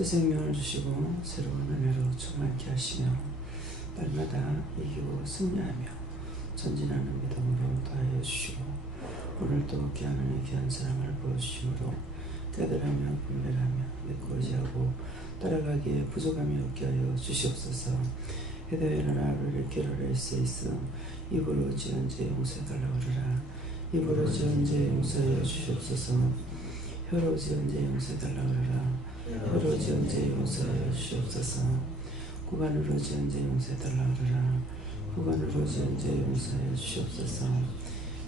새 생명을 주시고 새로운 은혜로 충만케 하시며 날마다 이기고 승리하며 전진하는 믿음으로 더하여 주시고 오늘도 귀한 귀한 사랑을 보여주심으로 깨달으며 분별하며 믿고 의지하고 따라가기에 부족함이 없게 하여 주시옵소서. 헤드웨이는 하루를 길어를 세이스 입으로 지은 죄 용서해달라 그러라. 입으로 지은 죄 용서하여 주시옵소서. 혀로 지은 죄 용서해달라 그러라. 혀로 지은 죄 용서하여 주시옵소서. 구간으로 지은 죄 용서해달라 그러라. 구간으로 지은 죄 용서하여 주시옵소서.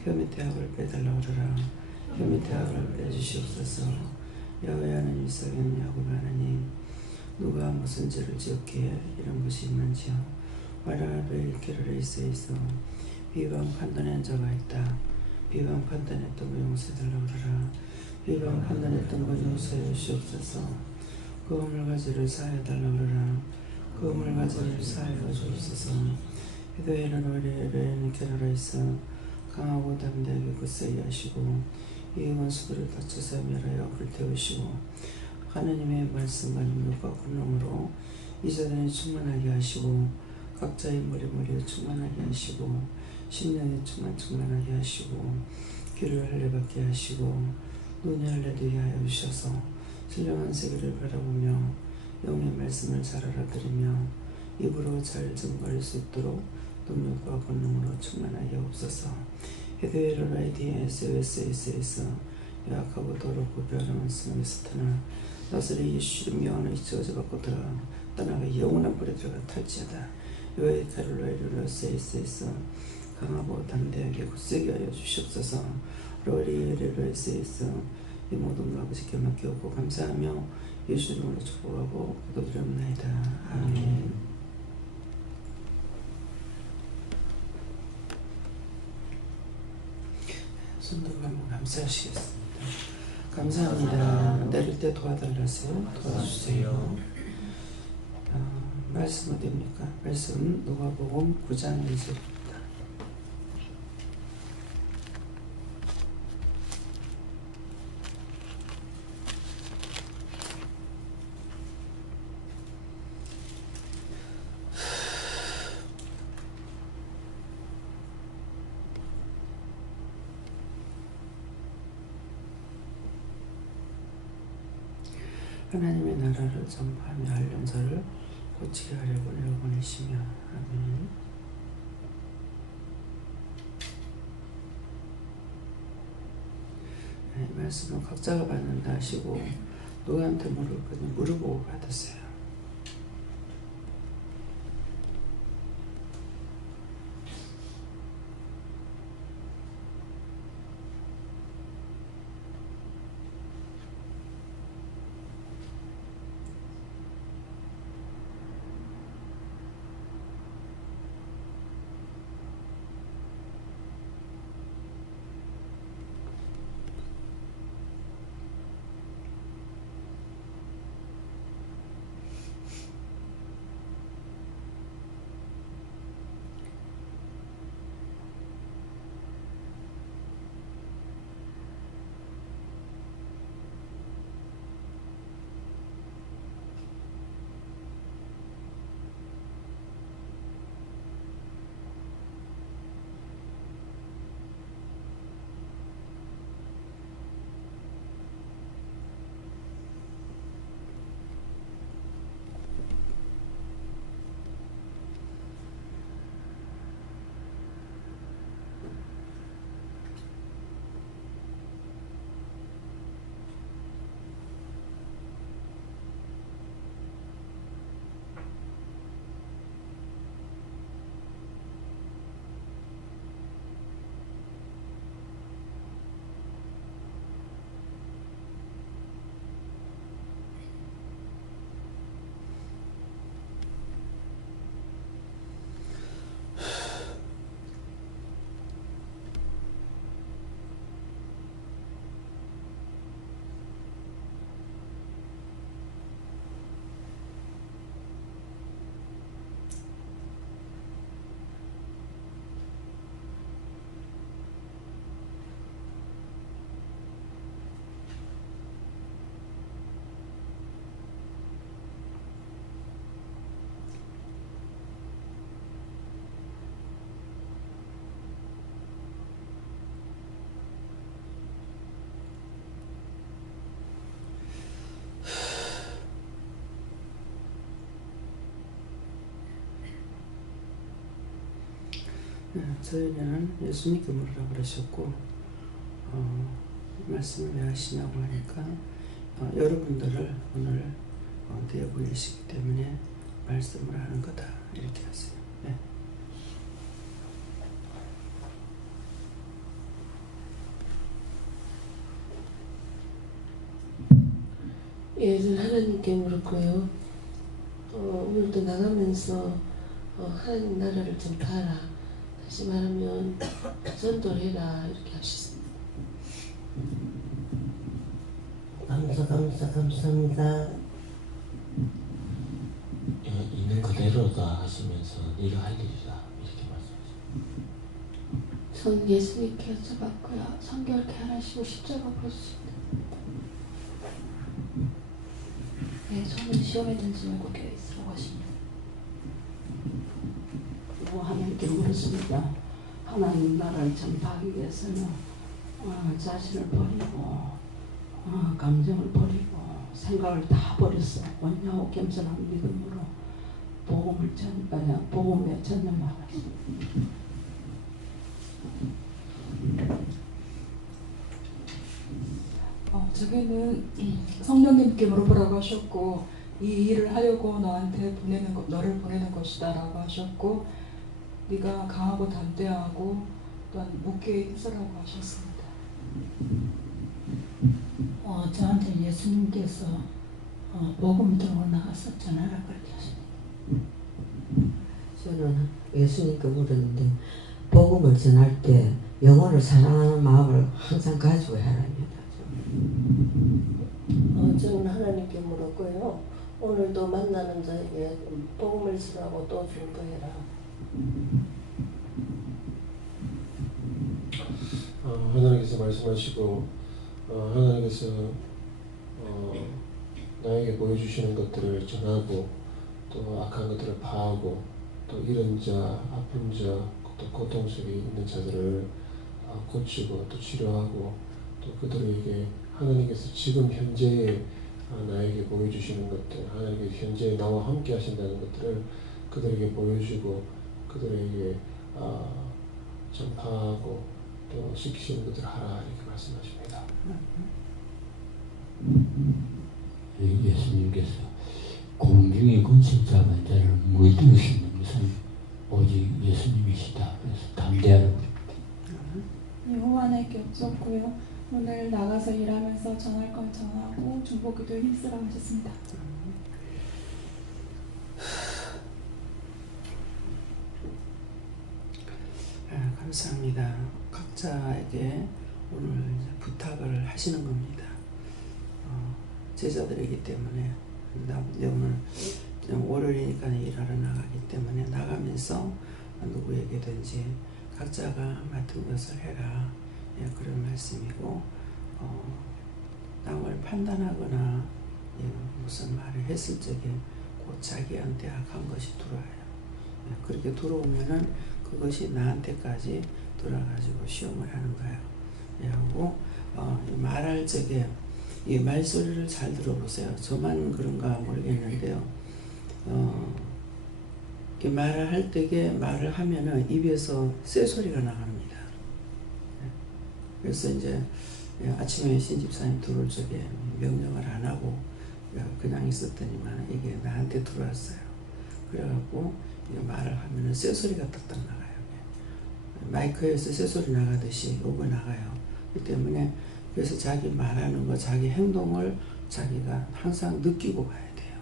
혀 밑에 악을 빼달라 그러라. 혀 밑에 악을 빼주시옵소서. 야훼 하나님 이삭은 야곱 하나님 누가 무슨 죄를 지었기에 이런 것이 있는지요. 와라를 길을 있어 비방 판단한 자가 있다. 비방 판단했던 거 용서해달라 그러라. 비방 판단했던 거 용서해 주시옵소서. 그 우물가지를 사하여달라 그러라. 그 우물가지를 사하여 주옵소서. 기도에는 우리를 길을 있어 강하고 담대하게 굳세게 하시고 이 원수들을 다쳐서 멸하여 불태우시고 하나님의 말씀과 능력과 권능으로 이자들이 충만하게 하시고 각자의 머리머리에 충만하게 하시고 심령에 충만하게 하시고 귀를 할례받게 하시고 눈이 할례되게 하여 주셔서 신령한 세계를 바라보며 영의 말씀을 잘 알아들으며 입으로 잘 증거할 수 있도록 능력과 권능으로 충만하게 없어서 헤드웨이를 라이디에 SOS에서 약하고 더럽고 벼랑한 스노에서 터나 나사렛 예수 이름 영원히 저주받고 떠나가 영원한 불에 들어가 탈지어다. 여호와의 카를로이르로 세이스에서 강하고 담대하게 굳세게 하여 주시옵소서. 로리에르로에서 이 모든 아버지께 맡겨오고 감사하며 예수 이름으로 축복하고 기도드립니다. 아멘. 손들고 한번 감사하시겠습니다. 감사합니다. 내릴 때 도와달라서 도와주세요. 말씀 어디입니까? 말씀 누가복음 9장 2절입니다. 하나님의 나라를 전파하며 알령자를 고치게 하려고 내가 보내시며 아멘. 네, 말씀은 각자가 받는다 하시고 누구한테 물었거든요. 물어보고 받았어요. 저희는 예수님께 물으라고 그러셨고 말씀을 왜 하시냐고 하니까 여러분들을 오늘 대해 보이시기 때문에 말씀을 하는 거다 이렇게 하세요. 네. 예를 하나님께 물었고요. 오늘도 나가면서 하나님 나라를 전파하라. 다시 말하면 전도를 해라 이렇게 하셨습니다. 감사합니다. 있는 그대로다 하시면서 네가 할 일이다 이렇게 말씀하셨습니다. 전 예수님께 여쭤봤고요. 성결케 하시고 십자가 보셨습니다. 네, 저는 시험에 들지 말고 깨어 있으라고 하십니다. 하나님께 물었습니다. 하나님 나라를 전파하기 위해서는 자신을 버리고 감정을 버리고 생각을 다 버렸어. 온유하고 겸손한 믿음으로 복음에 전념하라. 저기는 성령님께 물어보라고 하셨고 이 일을 하려고 너를 보내는 것이다 라고 하셨고 네가 강하고 담대하고 또한 묻게 힘쓰라고 하셨습니다. 저한테 예수님께서 복음 들고 나갔었잖아요. 그렇게 하십니다. 저는 예수님께 물었는데 복음을 전할 때 영혼을 사랑하는 마음을 항상 가지고 해랍니다. 저는 하나님께 물었고요. 오늘도 만나는 자에게 복음을 쓰라고 또 중보해라. 하나님께서 말씀하시고 하나님께서 나에게 보여주시는 것들을 전하고 또 악한 것들을 파하고 또 이런 자, 아픈 자, 또 고통 속에 있는 자들을 고치고 또 치료하고 또 그들에게 하나님께서 지금 현재에 나에게 보여주시는 것들, 하나님께서 현재에 나와 함께 하신다는 것들을 그들에게 보여주고 그들에게 전파하고 또 시키시는 것들을 하라 이렇게 말씀하십니다. 예수님께서 공중의 권세 잡은 자를 물들 수 있는 것은 오직 예수님이시다. 그래서 담대하라고 여호와께 여쭙고요. 오늘 나가서 일하면서 전할 건 전하고 중보기도에 힘쓰라고 하셨습니다. 감사합니다. 각자에게 오늘 부탁을 하시는 겁니다. 제자들이기 때문에 오늘 월요일이니까 일하러 나가기 때문에 나가면서 누구에게든지 각자가 맡은 것을 해라. 그런 말씀이고 남을 판단하거나 무슨 말을 했을 적에 곧 자기한테 악한 것이 들어와요. 그렇게 들어오면은 그것이 나한테까지 돌아가지고 시험을 하는 거예요. 하고 말할 적에 이 말소리를 잘 들어보세요. 저만 그런가 모르겠는데요. 이 말을 할 때에 말을 하면은 입에서 쇠소리가 나갑니다. 그래서 이제 아침에 신집사님 들어올 적에 명령을 안 하고 그냥 있었더니만 이게 나한테 들어왔어요. 그래갖고 말을 하면은 쇠소리가 딱딱 나가요. 마이크에서 쇠소리 나가듯이 요거 나가요. 그 때문에 그래서 자기 말하는 거, 자기 행동을 자기가 항상 느끼고 가야 돼요.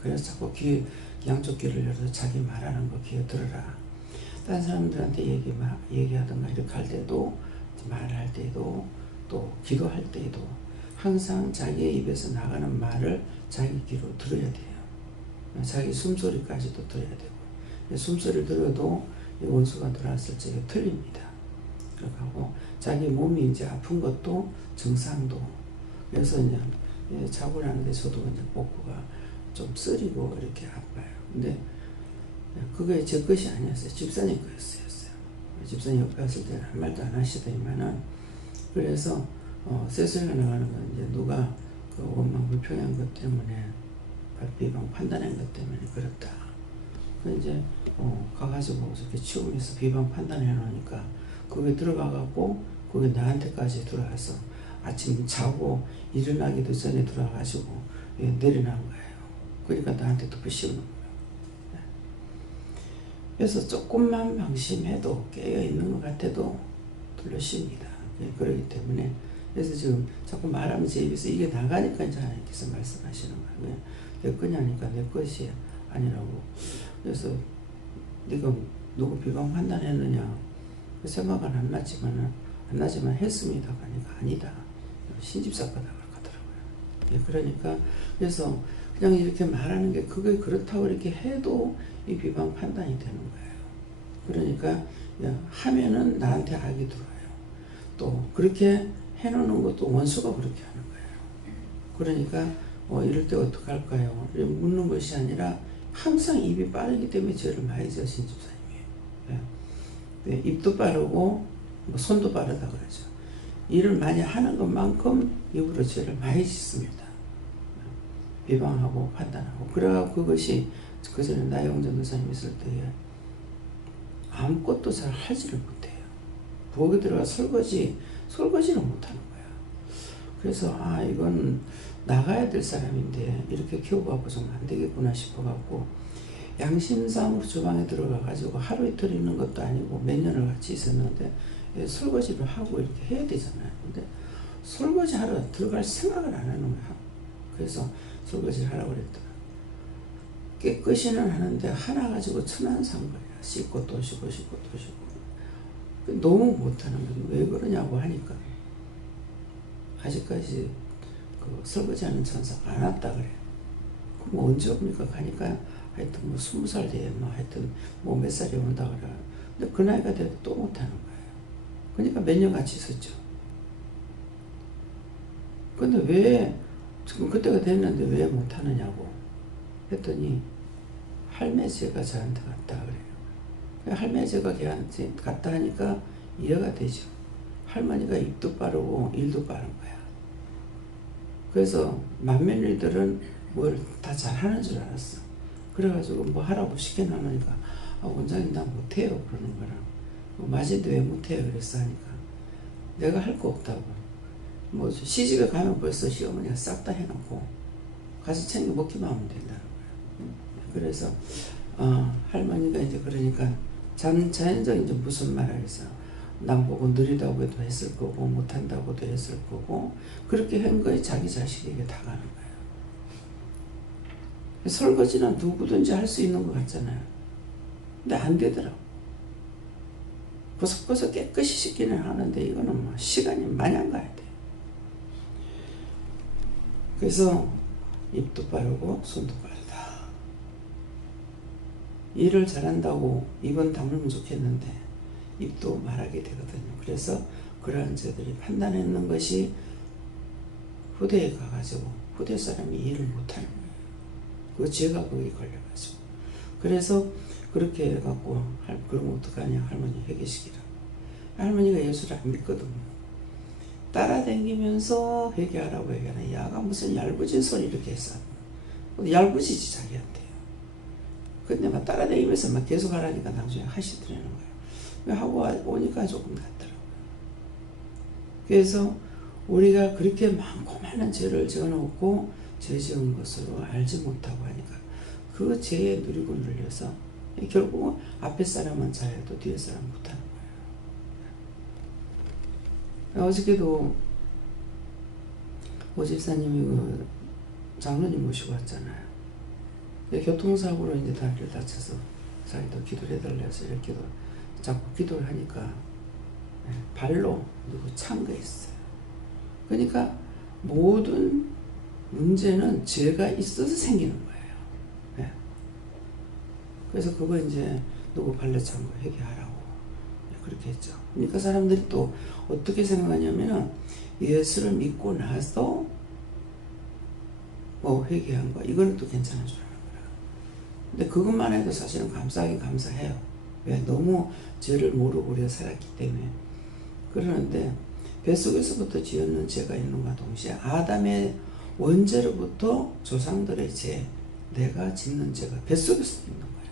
그래서 자꾸 양쪽 귀를 열어서 자기 말하는 거 귀에 들어라. 다른 사람들한테 얘기하던가 이렇게 할 때도, 말할 때도, 또 기도할 때도 항상 자기의 입에서 나가는 말을 자기 귀로 들어야 돼요. 자기 숨소리까지도 들어야 되고, 숨소리를 들어도 원수가 들어왔을 적에 틀립니다. 그러고 자기 몸이 이제 아픈 것도 증상도. 그래서 이제 자고 나는데 저도 이제 복부가 좀 쓰리고 이렇게 아파요. 근데 그게 제 것이 아니었어요. 집사님 거였어요. 집사님 옆에 왔을 때는 한 말도 안 하시더니만은 그래서 쇠소리가 나가는 건 이제 누가 그 원망 불평한 것 때문에 비방 판단한 것 때문에 그렇다. 그 이제 가가지고 이렇게 치우면서 비방 판단해 놓으니까 그게 들어가갖고 그게 나한테까지 들어와서 아침 자고 일어나기도 전에 들어와가지고 내려놓은 거예요. 그러니까 나한테 또 씌우는 거예요. 그래서 조금만 방심해도 깨어있는 것 같아도 둘러십니다. 그렇기 때문에 그래서 지금 자꾸 말하면 제 입에서 이게 나가니까 이제 하나님께서 말씀하시는 거예요. 내 거냐니까 내 것이 아니라고. 그래서 네가 누구 비방 판단했느냐 그 생각은 안 나지만 했습니다. 그러니까 아니다. 신집사거다 그러더라고요. 그러니까 그래서 그냥 이렇게 말하는 게 그게 그렇다고 이렇게 해도 이 비방 판단이 되는 거예요. 그러니까 하면은 나한테 악이 들어와요. 또 그렇게 해놓는 것도 원수가 그렇게 하는 거예요. 그러니까 이럴 때 어떡할까요? 묻는 것이 아니라 항상 입이 빠르기 때문에 죄를 많이 지어 신집사님이. 입도 빠르고 손도 빠르다 그러죠. 일을 많이 하는 것만큼 입으로 죄를 많이 짓습니다. 비방하고 판단하고. 그래갖고 그것이 그전에 나영전 도사님 있을 때에 아무것도 잘 하지를 못해요. 부엌에 들어가 설거지를 못하는 거야. 그래서 이건 나가야 될 사람인데 이렇게 키워갖고 좀 안 되겠구나 싶어갖고 양심상으로 주방에 들어가가지고 하루 이틀 있는 것도 아니고 몇 년을 같이 있었는데 설거지를 하고 이렇게 해야 되잖아요. 근데 설거지 하러 들어갈 생각을 안 하는 거야. 그래서 설거지를 하라고 그랬더라. 깨끗이는 하는데 하나 가지고 천안산 거야. 씻고 또 씻고 씻고 또 씻고. 너무 못하는 거야. 왜 그러냐고 하니까 아직까지 그 설거지하는 천사가 안 왔다 그래. 그럼 언제 옵니까? 가니까 하여튼 20살 뒤에 하여튼 몇 살이 온다 그래. 근데 그 나이가 돼도 또 못하는 거예요. 그러니까 몇 년 같이 있었죠. 근데 왜 지금 그때가 됐는데 왜 못하느냐고 했더니 할매제가 저한테 갔다 그래요. 할매제가 걔한테 갔다 하니까 이해가 되죠. 할머니가 입도 빠르고 일도 빠른 거야. 그래서 맏며느리들은 뭘 다 잘하는 줄 알았어. 그래가지고 뭐 하라고 시켜놓으니까 원장님 나 못해요 그러는 거라. 맞은데 왜 못해요 그랬어 하니까 내가 할 거 없다고. 뭐 시집에 가면 벌써 시어머니가 싹 다 해놓고 가서 챙겨 먹기만 하면 된다는 거예요. 그래서 할머니가 이제 그러니까 자연적인 이제 무슨 말 하겠어요. 남 보고 느리다고도 했을 거고 못한다고도 했을 거고 그렇게 한 거에 자기 자식에게 다 가는 거예요. 설거지는 누구든지 할 수 있는 것 같잖아요. 근데 안 되더라고. 구석구석 깨끗이 씻기는 하는데 이거는 뭐 시간이 마냥 가야 돼. 그래서 입도 빠르고 손도 빠르다. 일을 잘한다고 입은 다물면 좋겠는데 입도 말하게 되거든요. 그래서 그러한 저들이 판단했는 것이 후대에 가가지고 후대 사람이 일을 못하는 거예요. 그 죄가 거기 걸려가지고. 그래서 그렇게 해갖고 그러면 어떡하냐 할머니 회개시키라. 할머니가 예수를 안 믿거든요. 따라다니면서 회개하라고 얘기하는 야가 무슨 얄궂은 소리 이렇게 했어. 얄궂이지 자기한테요. 근데 막 따라다니면서 막 계속 하라니까 나중에 하시더라는 거예요. 하고 오니까 조금 낫더라고요. 그래서 우리가 그렇게 많고 많은 죄를 지어놓고 죄 지은 것으로 알지 못하고 하니까 그 죄에 누리고 눌려서 결국은 앞에 사람은 잘해도 뒤에 사람 못하는 거예요. 어저께도 오 집사님이 그 장로님 모시고 왔잖아요. 교통사고로 이제 다리를 다쳐서 자기도 기도를 해달래서 이렇게 자꾸 기도를 하니까 발로 누구 찬 거 있어요. 그러니까 모든 문제는 죄가 있어서 생기는 거예요. 네. 그래서 그거 이제 누구 발로 찬 거 회개하라고 그렇게 했죠. 그러니까 사람들이 또 어떻게 생각하냐면은 예수를 믿고 나서 뭐 회개한 거 이거는 또 괜찮은 줄 아는 거야. 근데 그것만 해도 사실은 감사하긴 감사해요. 왜? 너무 죄를 모르고 우리가 살았기 때문에. 그러는데 뱃속에서부터 지었는 죄가 있는과 동시에 아담의 원죄로부터 조상들의 죄, 내가 짓는 죄가 뱃속에서 있는 거예요.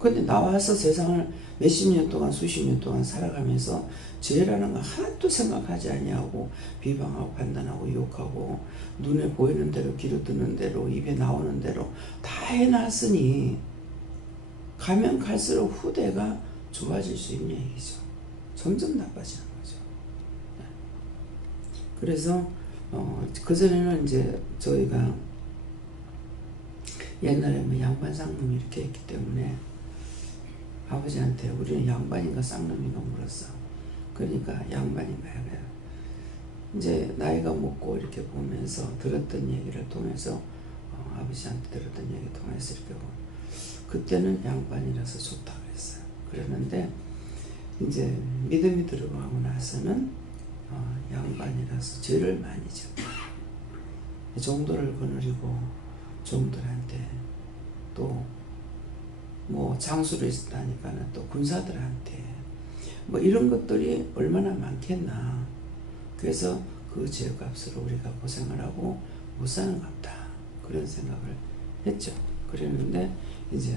근데 나와서 세상을 몇십 년 동안 수십 년 동안 살아가면서 죄라는 거 하나도 생각하지 아니하고 비방하고 판단하고 욕하고 눈에 보이는 대로 귀로 듣는 대로 입에 나오는 대로 다 해놨으니 가면 갈수록 후대가 좋아질 수 있는 얘기죠. 점점 나빠지는 거죠. 그래서 그전에는 이제 저희가 옛날에 뭐 양반 쌍놈 이렇게 했기 때문에 아버지한테 우리는 양반인가 쌍놈인가 물었어. 그러니까 양반인가요? 이제 나이가 먹고 이렇게 보면서 들었던 얘기를 통해서 아버지한테 들었던 얘기 통해서 이렇게 보면 그때는 양반이라서 좋다 그랬어요. 그랬는데 이제 믿음이 들어가고 나서는 양반이라서 죄를 많이 졌고 종도를 거느리고 종들한테 또 뭐 장수를 있다니까는 또 군사들한테 뭐 이런 것들이 얼마나 많겠나. 그래서 그 죄값으로 우리가 고생을 하고 못 사는 것 같다. 그런 생각을 했죠. 그랬는데 이제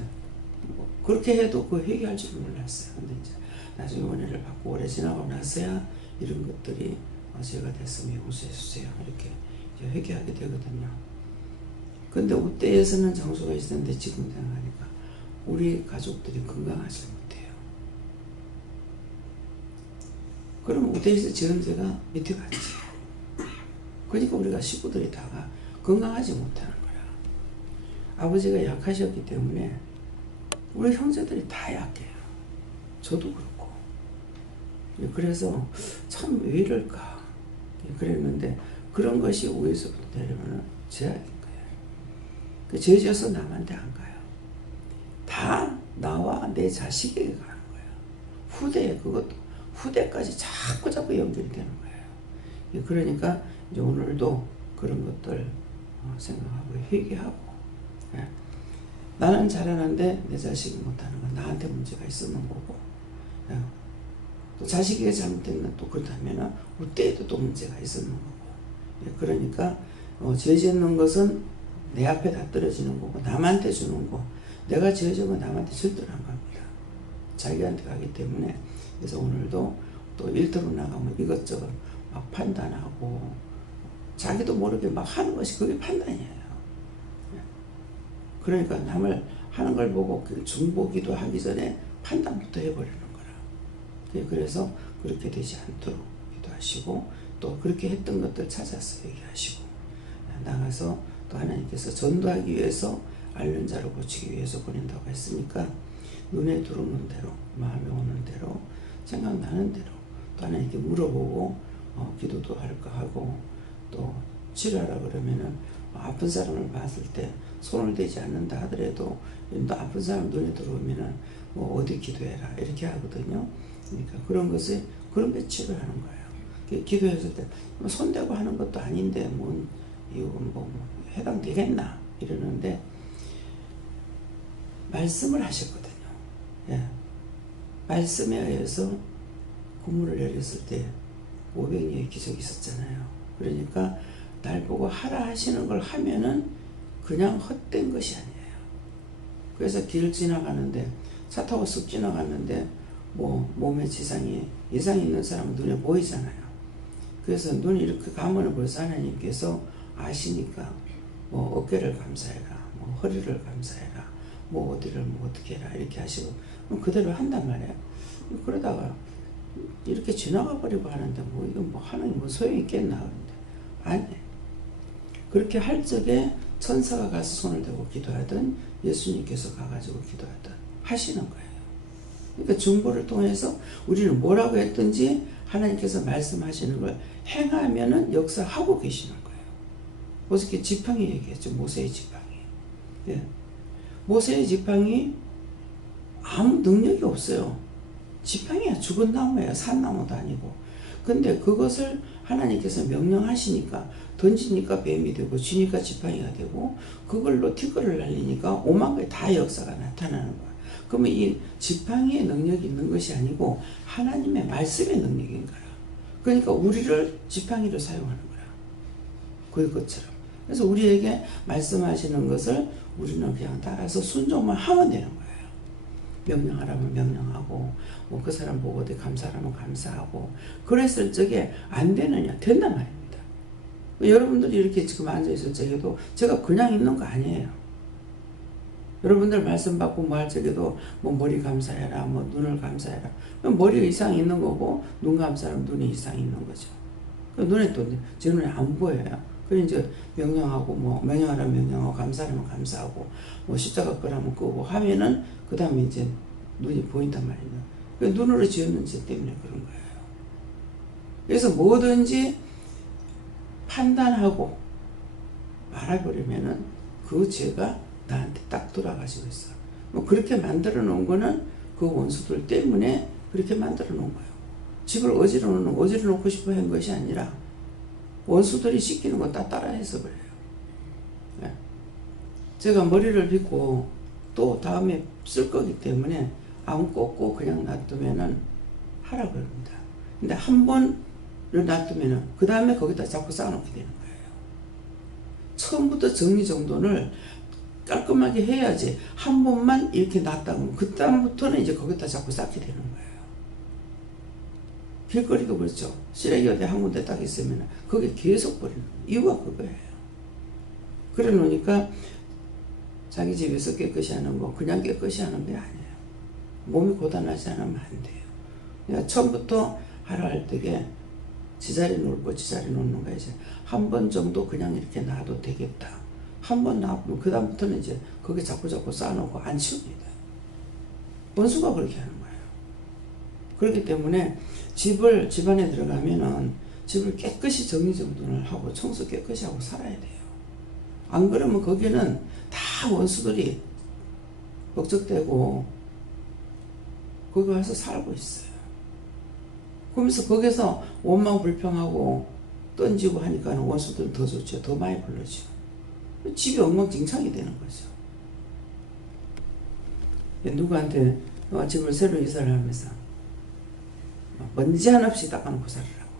뭐 그렇게 해도 그 회개할 줄 몰랐어요. 근데 이제 나중에 은혜를 받고 오래 지나고 나서야 이런 것들이 죄가 됐으면 용서해 주세요. 이렇게 이제 회개하게 되거든요. 근데 우때에서는 장수가 있었는데 지금 생각하니까 우리 가족들이 건강하지 못해요. 그럼 우때에서 지은 죄가 밑에 갔지. 그러니까 우리가 식구들이 다가 건강하지 못하는 거야. 아버지가 약하셨기 때문에 우리 형제들이 다 약해요. 저도 그렇고. 그래서 참 왜 이럴까 그랬는데 그런 것이 위에서부터 내려오면 죄악인 거예요. 죄 지어서 남한테 안 가요. 다 나와 내 자식에게 가는 거예요. 후대에 그것도 후대까지 자꾸 연결이 되는 거예요. 그러니까 이제 오늘도 그런 것들 생각하고 회개하고 나는 잘하는데 내 자식이 못하는 건 나한테 문제가 있었는 거고 또 자식에게 잘못된 건 또 그렇다면 우때에도 또 문제가 있었는 거고 그러니까 죄 짓는 것은 내 앞에 다 떨어지는 거고 남한테 주는 거 내가 죄 지으면 남한테 절대로 안 갑니다. 자기한테 가기 때문에 그래서 오늘도 또 일터로 나가면 이것저것 막 판단하고 자기도 모르게 막 하는 것이 그게 판단이에요. 그러니까 남을 하는 걸 보고 중보기도 하기 전에 판단부터 해버리는 거라. 그래서 그렇게 되지 않도록 기도하시고 또 그렇게 했던 것들 찾아서 얘기하시고 나가서 또 하나님께서 전도하기 위해서 앓는 자를 고치기 위해서 보낸다고 했으니까 눈에 들어오는 대로 마음에 오는 대로 생각나는 대로 또 하나님께 물어보고 기도도 할까 하고 또 치료하라 그러면은 아픈 사람을 봤을 때 손을 대지 않는다 하더라도 또 아픈 사람 눈에 들어오면은 뭐 어디 기도해라 이렇게 하거든요. 그러니까 그런 것을 그런 게 치료하는 거예요. 기도했을 때 손대고 하는 것도 아닌데 이건 뭐 해당되겠나 이러는데 말씀을 하셨거든요. 예. 말씀에 의해서 국문을 내렸을 때 500리의 기적이 있었잖아요. 그러니까 날 보고 하라 하시는 걸 하면은 그냥 헛된 것이 아니에요. 그래서 길 지나가는데 차 타고 쑥 지나갔는데 뭐 몸에 이상이 있는 사람은 눈에 보이잖아요. 그래서 눈이 이렇게 가면은 벌써 하나님께서 아시니까 뭐 어깨를 감사해라, 뭐 허리를 감사해라, 뭐 어디를 뭐 어떻게 해라 이렇게 하시고 그대로 한단 말이에요. 그러다가 이렇게 지나가 버리고 하는데 뭐 이건 뭐 하나님 뭐 소용이 있겠나 그런데 아니 그렇게 할 적에 천사가 가서 손을 대고 기도하든 예수님께서 가가지고 기도하든 하시는 거예요. 그러니까 중보를 통해서 우리는 뭐라고 했든지 하나님께서 말씀하시는 걸 행하면은 역사하고 계시는 거예요. 어저께 지팡이 얘기했죠. 모세의 지팡이. 예. 모세의 지팡이 아무 능력이 없어요. 지팡이야 죽은 나무예요. 산나무도 아니고. 근데 그것을 하나님께서 명령하시니까 던지니까 뱀이 되고 쥐니까 지팡이가 되고 그걸로 티끌을 날리니까 오만 가지 다 역사가 나타나는 거야. 그러면 이 지팡이의 능력이 있는 것이 아니고 하나님의 말씀의 능력인 거야. 그러니까 우리를 지팡이로 사용하는 거야. 그것처럼. 그래서 우리에게 말씀하시는 것을 우리는 그냥 따라서 순종만 하면 되는 거예요. 명령하라면 명령하고 뭐 그 사람 보고 어디 감사하라면 감사하고 그랬을 적에 안 되느냐? 된단 말입니다. 여러분들이 이렇게 지금 앉아있을 적에도 제가 그냥 있는 거 아니에요. 여러분들 말씀 받고 뭐 할 적에도 뭐 머리 감사해라, 뭐 눈을 감사해라. 머리 이상 있는 거고 눈 감사하면 눈에 이상 있는 거죠. 눈에 또 제 눈에 안 보여요. 그래 이제 명령하고 뭐 명령하라면 명령하고 감사하면 감사하고 뭐 십자가 끄라면 끄고 하면은 그 다음에 이제 눈이 보인단 말입니다. 눈으로 지었는 죄 때문에 그런 거예요. 그래서 뭐든지 판단하고 말해버리면은 그 죄가 나한테 딱 돌아가지고 있어. 뭐 그렇게 만들어 놓은 거는 그 원수들 때문에 그렇게 만들어 놓은 거예요. 집을 어지러 놓고 싶어 한 것이 아니라 원수들이 시키는 거 다 따라해서 그래요. 네. 제가 머리를 빗고 또 다음에 쓸 거기 때문에 안 꽂고 그냥 놔두면은 하라 그럽니다. 근데 한 번을 놔두면은 그 다음에 거기다 자꾸 쌓아놓게 되는 거예요. 처음부터 정리정돈을 깔끔하게 해야지 한 번만 이렇게 놨다면 그 다음부터는 이제 거기다 자꾸 쌓게 되는 거예요. 길거리도 그렇죠. 쓰레기 어디 한 군데 딱 있으면 거기에 계속 버리는 이유가 그거예요. 그래 놓으니까 자기 집에서 깨끗이 하는 거 그냥 깨끗이 하는 게 아니에요. 몸이 고단하지 않으면 안 돼요. 내가 처음부터 하라 할 때에 지자리 놓을 거 지자리 놓는 거야. 이제 한 번 정도 그냥 이렇게 놔도 되겠다. 한 번 놔두면 그 다음부터는 이제 거기 자꾸 쌓아놓고 안 치웁니다. 원수가 그렇게 하는 거예요. 그렇기 때문에 집안에 들어가면은 집을 깨끗이 정리정돈을 하고 청소 깨끗이 하고 살아야 돼요. 안 그러면 거기는 다 원수들이 억적대고 거기 와서 살고 있어요. 그러면서 거기서 원망 불평하고 던지고 하니까 원수들은 더 좋죠. 더 많이 불러죠. 집이 엉망진창이 되는 거죠. 누구한테 집을 새로 이사를 하면서 먼지 하나 없이 닦아놓고 살으라고.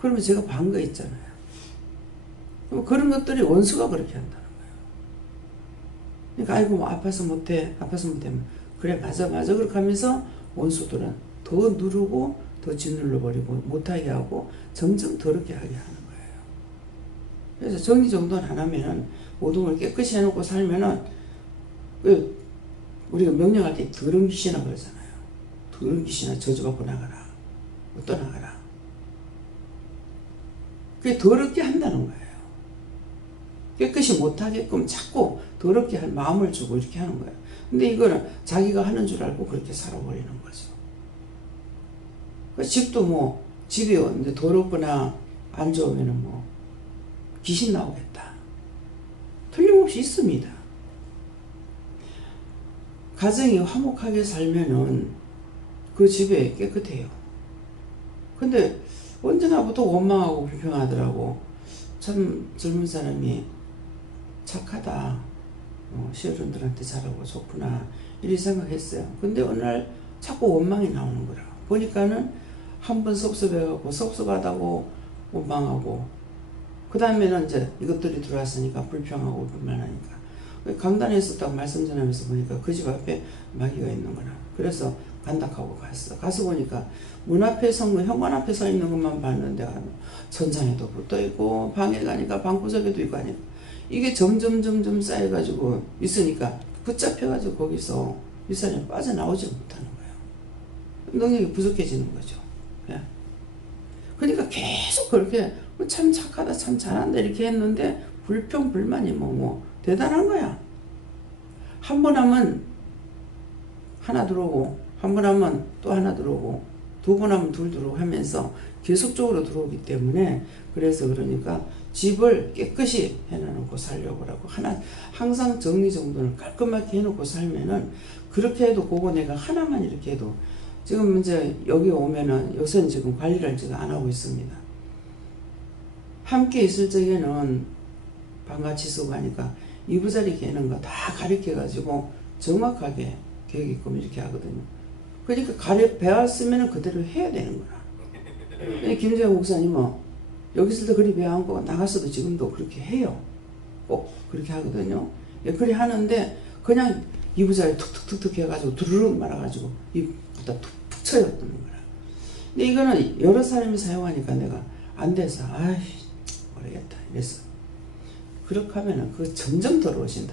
그러면 제가 반거 있잖아요. 그런 것들이 원수가 그렇게 한다는 거예요. 그러니까 아이고 뭐 아파서 못해 그래 맞아 그렇게 하면서 원수들은 더 누르고 더 짓눌러버리고 못하게 하고 점점 더럽게 하게 하는 거예요. 그래서 정리정돈 안 하면은 모든 걸 깨끗이 해놓고 살면은 우리가 명령할 때 더러운 귀신이라 그러잖아요. 더러운 귀신아 저주받고 나가라. 떠나가라. 그게 더럽게 한다는 거예요. 깨끗이 못하게끔 자꾸 더럽게 할 마음을 주고 이렇게 하는 거예요. 근데 이거는 자기가 하는 줄 알고 그렇게 살아버리는 거죠. 집도 뭐 집이 더럽거나 안 좋으면은 뭐 귀신 나오겠다. 틀림없이 있습니다. 가정이 화목하게 살면은 그 집에 깨끗해요. 근데 언제나부터 원망하고 불평하더라고. 참 젊은 사람이 착하다. 시어른들한테 잘하고 좋구나. 이렇게 생각했어요. 근데 어느 날 자꾸 원망이 나오는 거라. 보니까는 한 번 섭섭해갖고 섭섭하다고 원망하고 그 다음에는 이제 이것들이 들어왔으니까 불평하고 불만하니까 강단에서 딱 말씀 전하면서 보니까 그 집 앞에 마귀가 있는 거라. 그래서 간닥하고 갔어. 가서 보니까 문 앞에 현관 앞에 서 있는 것만 봤는데 천장에도 붙어있고 방에 가니까 방구석에도 있고 하니까 이게 점점 쌓여가지고 있으니까 붙잡혀가지고 거기서 이 사람이 빠져나오지 못하는 거예요. 능력이 부족해지는 거죠. 예. 그러니까 계속 그렇게 참 착하다 참 잘한다 이렇게 했는데 불평 불만이 뭐 대단한 거야. 한 번 하면 하나 들어오고 한 번 하면 또 하나 들어오고 두 번 하면 둘 들어오고 하면서 계속적으로 들어오기 때문에 그래서 그러니까 집을 깨끗이 해놓고 살려고 하고 항상 정리정돈을 깔끔하게 해놓고 살면은 그렇게 해도 그거 내가 하나만 이렇게 해도 지금 이제 여기 오면은 요새는 지금 관리를 제가 안 하고 있습니다. 함께 있을 적에는 방같이 쓰고 하니까 이부자리 개는 거 다 가르쳐가지고 정확하게 계획있끔 이렇게 하거든요. 그러니까 배웠으면 그대로 해야 되는 거라. 김재영 목사님은 여기 있을 때 그리 배워안고 나갔어도 지금도 그렇게 해요. 꼭 그렇게 하거든요. 그리 하는데 그냥 이부자리 툭툭툭툭 해가지고 두루룩 말아가지고 입에다 툭 쳐요. 뚫는 거라. 근데 이거는 여러 사람이 사용하니까 내가 안 돼서 아이 모르겠다 이랬어. 그렇게 하면은 그거 점점 더러워진다.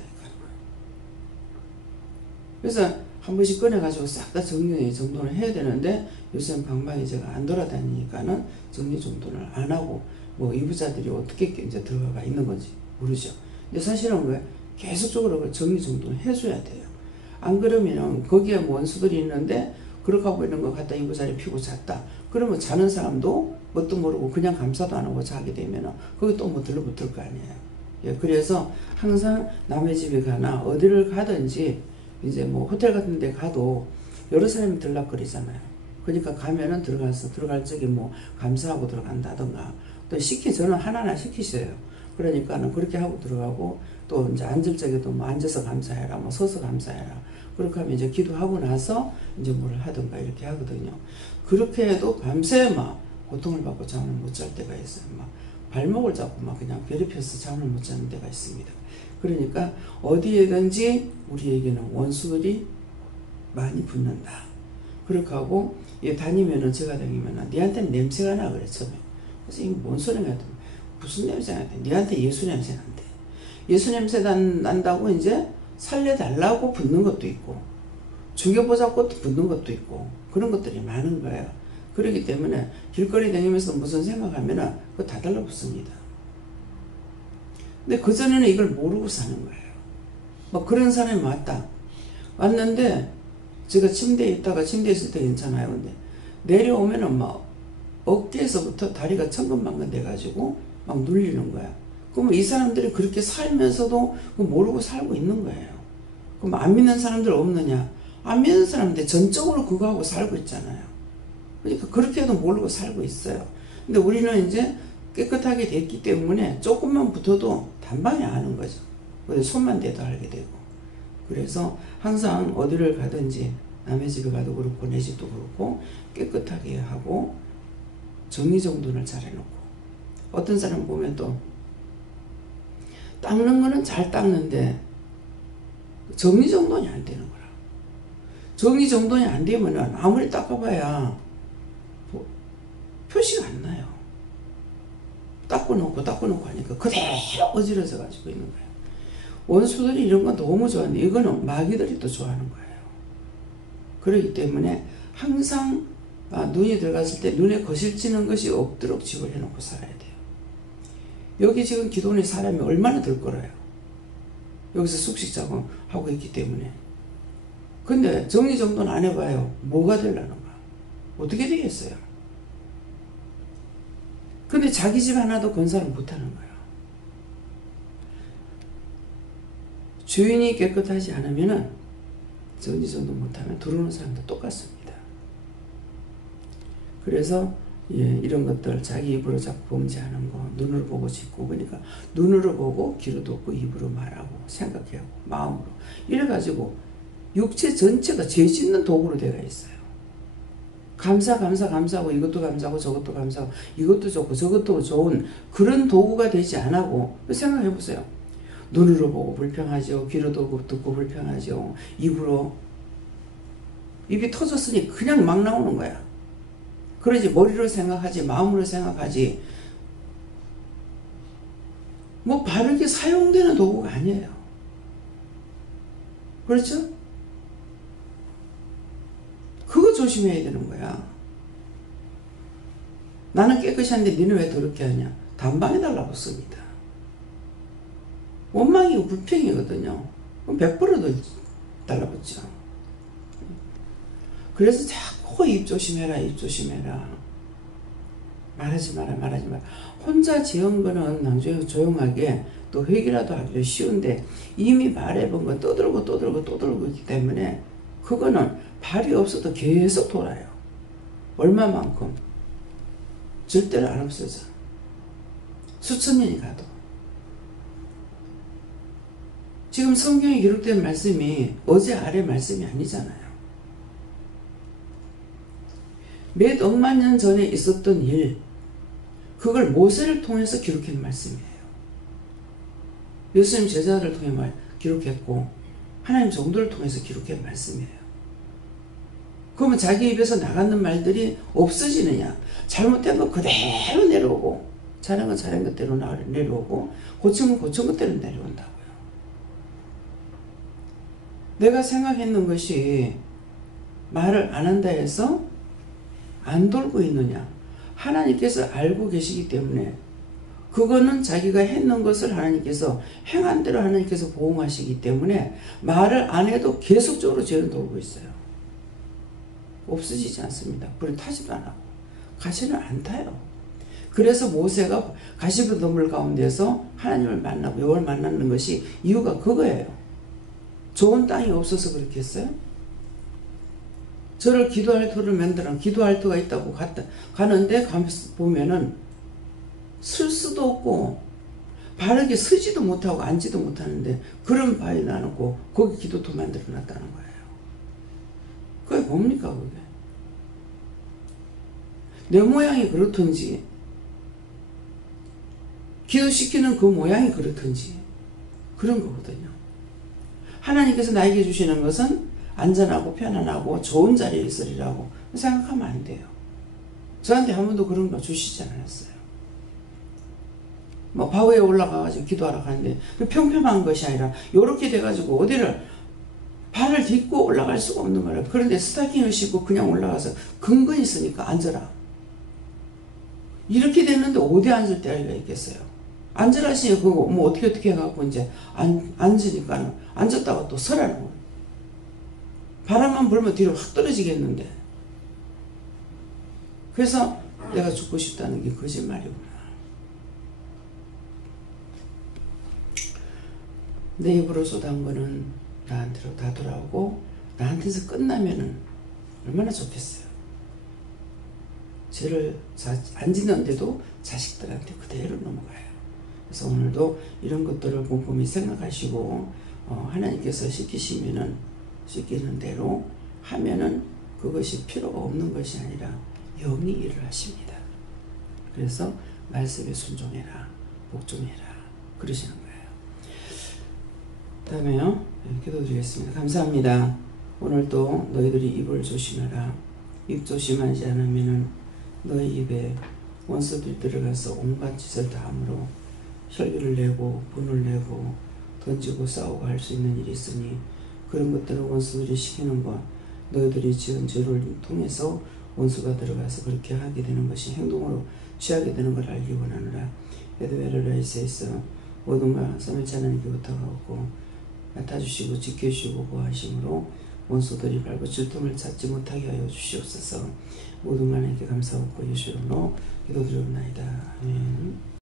그래서 한 번씩 꺼내가지고 싹 다 정돈을 해야 되는데 요새는 방방이 제가 안 돌아다니니까는 정리정돈을 안 하고 뭐 이부자들이 어떻게 이제 들어가 있는 건지 모르죠. 근데 사실은 왜 계속적으로 정리정돈을 해줘야 돼요. 안 그러면은 거기에 뭐 원수들이 있는데 그렇게 하고 있는 거 갖다 이부자리 피고 잤다. 그러면 자는 사람도 뭣도 모르고 그냥 감사도 안 하고 자게 되면은 거기 또 뭐 들러붙을 거 아니에요. 예, 그래서 항상 남의 집에 가나 어디를 가든지 이제 뭐 호텔 같은 데 가도 여러 사람이 들락거리잖아요. 그러니까 가면은 들어갈 적에 뭐 감사하고 들어간다던가 또 저는 하나하나 시키셔요. 그러니까는 그렇게 하고 들어가고 또 이제 앉을 적에도 뭐 앉아서 감사해라, 뭐 서서 감사해라. 그렇게 하면 이제 기도하고 나서 이제 뭘 하든가 이렇게 하거든요. 그렇게 해도 밤새 막 고통을 받고 잠을 못 잘 때가 있어요. 막 발목을 잡고 막 그냥 괴롭혀서 잠을 못 자는 때가 있습니다. 그러니까 어디에든지 우리에게는 원수들이 많이 붙는다. 그렇게 하고 다니면은 제가 다니면은 니한테는 냄새가 나 그래 처음에. 그래서 이게 뭔 소리가 나더니 무슨 냄새가 나대? 니한테 예수 냄새 난대. 예수 냄새 난다고 이제 살려달라고 붙는 것도 있고 죽여보자고 붙는 것도 있고 그런 것들이 많은 거예요. 그렇기 때문에 길거리 다니면서 무슨 생각하면은 그거 다 달라붙습니다. 근데 그전에는 이걸 모르고 사는 거예요. 뭐 그런 사람이 왔는데 제가 침대에 있다가 침대에 있을 때 괜찮아요. 근데 내려오면은 막 어깨에서부터 다리가 천근만근 돼가지고 막 눌리는 거야. 그럼 이 사람들이 그렇게 살면서도 모르고 살고 있는 거예요. 그럼 안 믿는 사람들 없느냐? 안 믿는 사람들 전적으로 그거 하고 살고 있잖아요. 그러니까 그렇게 해도 모르고 살고 있어요. 근데 우리는 이제 깨끗하게 됐기 때문에 조금만 붙어도 단방에 아는 거죠. 손만 대도 알게 되고. 그래서 항상 어디를 가든지 남의 집에 가도 그렇고 내 집도 그렇고 깨끗하게 하고 정리정돈을 잘 해놓고 어떤 사람 보면 또 닦는 거는 잘 닦는데 정리정돈이 안 되는 거라. 정리정돈이 안 되면은 아무리 닦아봐야 뭐 표시가 안 나요. 닦고 놓고 하니까 그대로 어지러져 가지고 있는 거예요. 원수들이 이런 건 너무 좋아하는데 이거는 마귀들이 또 좋아하는 거예요. 그렇기 때문에 항상 눈이 들어갔을 때 눈에 거실지는 것이 없도록 집을 해놓고 살아야 돼요. 여기 지금 기도원에 사람이 얼마나 들 거라요. 여기서 숙식 작업하고 있기 때문에. 근데 정리정돈 안 해봐요. 뭐가 되려는가? 어떻게 되겠어요? 근데 자기 집 하나도 건설을 못하는 거예요. 주인이 깨끗하지 않으면 정리정돈 못하면 들어오는 사람도 똑같습니다. 그래서 이런 것들 자기 입으로 자꾸 범죄하는 거 눈으로 보고 짓고 그러니까 눈으로 보고 귀로 듣고 입으로 말하고 생각하고 마음으로 이래가지고 육체 전체가 죄 짓는 도구로 되어 있어요. 감사하고 이것도 감사하고 저것도 감사하고 이것도 좋고 저것도 좋은 그런 도구가 되지 않고 생각해 보세요. 눈으로 보고 불평하죠. 귀로 듣고 불평하죠. 입이 터졌으니 그냥 막 나오는 거야. 그러지 머리로 생각하지 마음으로 생각하지 뭐 바르게 사용되는 도구가 아니에요. 그렇죠? 그거 조심해야 되는 거야. 나는 깨끗이 하는데 니는 왜 더럽게 하냐? 단방에 달라붙습니다. 원망이고 불평이거든요. 그럼 100%도 달라붙죠. 그래서 자꾸 입 조심해라. 말하지 마라. 혼자 지은 거는 나중에 조용하게 또 회개라도 하기도 쉬운데 이미 말해본 건 떠들고 있기 때문에 그거는 발이 없어도 계속 돌아요. 얼마만큼? 절대로 안 없어져. 수천 년이 가도. 지금 성경에 기록된 말씀이 어제 아래 말씀이 아니잖아요. 몇 억만 년 전에 있었던 일, 그걸 모세를 통해서 기록한 말씀이에요. 예수님 제자들을 통해 기록했고 하나님 성도를 통해서 기록한 말씀이에요. 그러면 자기 입에서 나가는 말들이 없어지느냐? 잘못된 거 그대로 내려오고, 잘한 건 잘한 것대로 내려오고, 고친 건 고친 것대로 내려온다고요. 내가 생각했는 것이 말을 안 한다 해서 안 돌고 있느냐? 하나님께서 알고 계시기 때문에 그거는 자기가 했는 것을 하나님께서 행한 대로 하나님께서 보응하시기 때문에 말을 안 해도 계속적으로 죄는 돌고 있어요. 없어지지 않습니다. 불을 타지도 안 하고 가시는 안 타요. 그래서 모세가 가시버드물 가운데서 하나님을 만나고 여호와를 만나는 것이 이유가 그거예요. 좋은 땅이 없어서 그렇겠어요? 저를 기도할 터를 만들어 기도할 터가 있다고 가는데 보면은 쓸 수도 없고 바르게 서지도 못하고 앉지도 못하는데 그런 바위 나누고 거기 기도터 만들어 놨다는 거예요. 그게 뭡니까 그게? 내 모양이 그렇든지 기도시키는 그 모양이 그렇든지 그런 거거든요. 하나님께서 나에게 주시는 것은 안전하고 편안하고 좋은 자리에 있으리라고 생각하면 안 돼요. 저한테 한 번도 그런 거 주시지 않았어요. 뭐 바위에 올라가가지고 기도하러 가는데 평평한 것이 아니라 요렇게 돼가지고 어디를 발을 딛고 올라갈 수가 없는 거예요. 그런데 스타킹을 신고 그냥 올라가서 근근히 있으니까 앉아라. 이렇게 됐는데 어디 앉을 때가 있겠어요. 앉으라시니 그거 뭐 어떻게 해갖고 이제 앉으니까 앉았다가 또 서라는 거예요. 바람만 불면 뒤로 확 떨어지겠는데. 그래서 내가 죽고 싶다는 게 거짓말이구나. 내 입으로 쏟아한 거는 나한테로 다 돌아오고 나한테서 끝나면은 얼마나 좋겠어요. 죄를 안 짓는데도 자식들한테 그대로 넘어가요. 그래서 오늘도 이런 것들을 곰곰이 생각하시고 하나님께서 시키시면은 시키는 대로 하면은 그것이 필요가 없는 것이 아니라 영이 일을 하십니다. 그래서 말씀에 순종해라, 복종해라 그러시는 거예요. 다음에요. 기도드리겠습니다. 감사합니다. 오늘도 너희들이 입을 조심하라. 입 조심하지 않으면은 너희 입에 원수들이 들어가서 온갖 짓을 다 함으로 혈기를 내고 분을 내고 던지고 싸우고 할 수 있는 일이 있으니 그런 것들을 원수들이 시키는 것 너희들이 지은 죄를 통해서 원수가 들어가서 그렇게 하게 되는 것이 행동으로 취하게 되는 걸 알기 원하노라. 에드베르라이스에서 모든 것 삼일째 하나님께 부탁하고 맡아주시고 지켜주시고 보호하심으로 원수들이 발붙일 틈을 찾지 못하게 하여 주시옵소서. 모든 것 하나님께 감사하고 예수 이름으로 기도드리옵나이다. 아멘.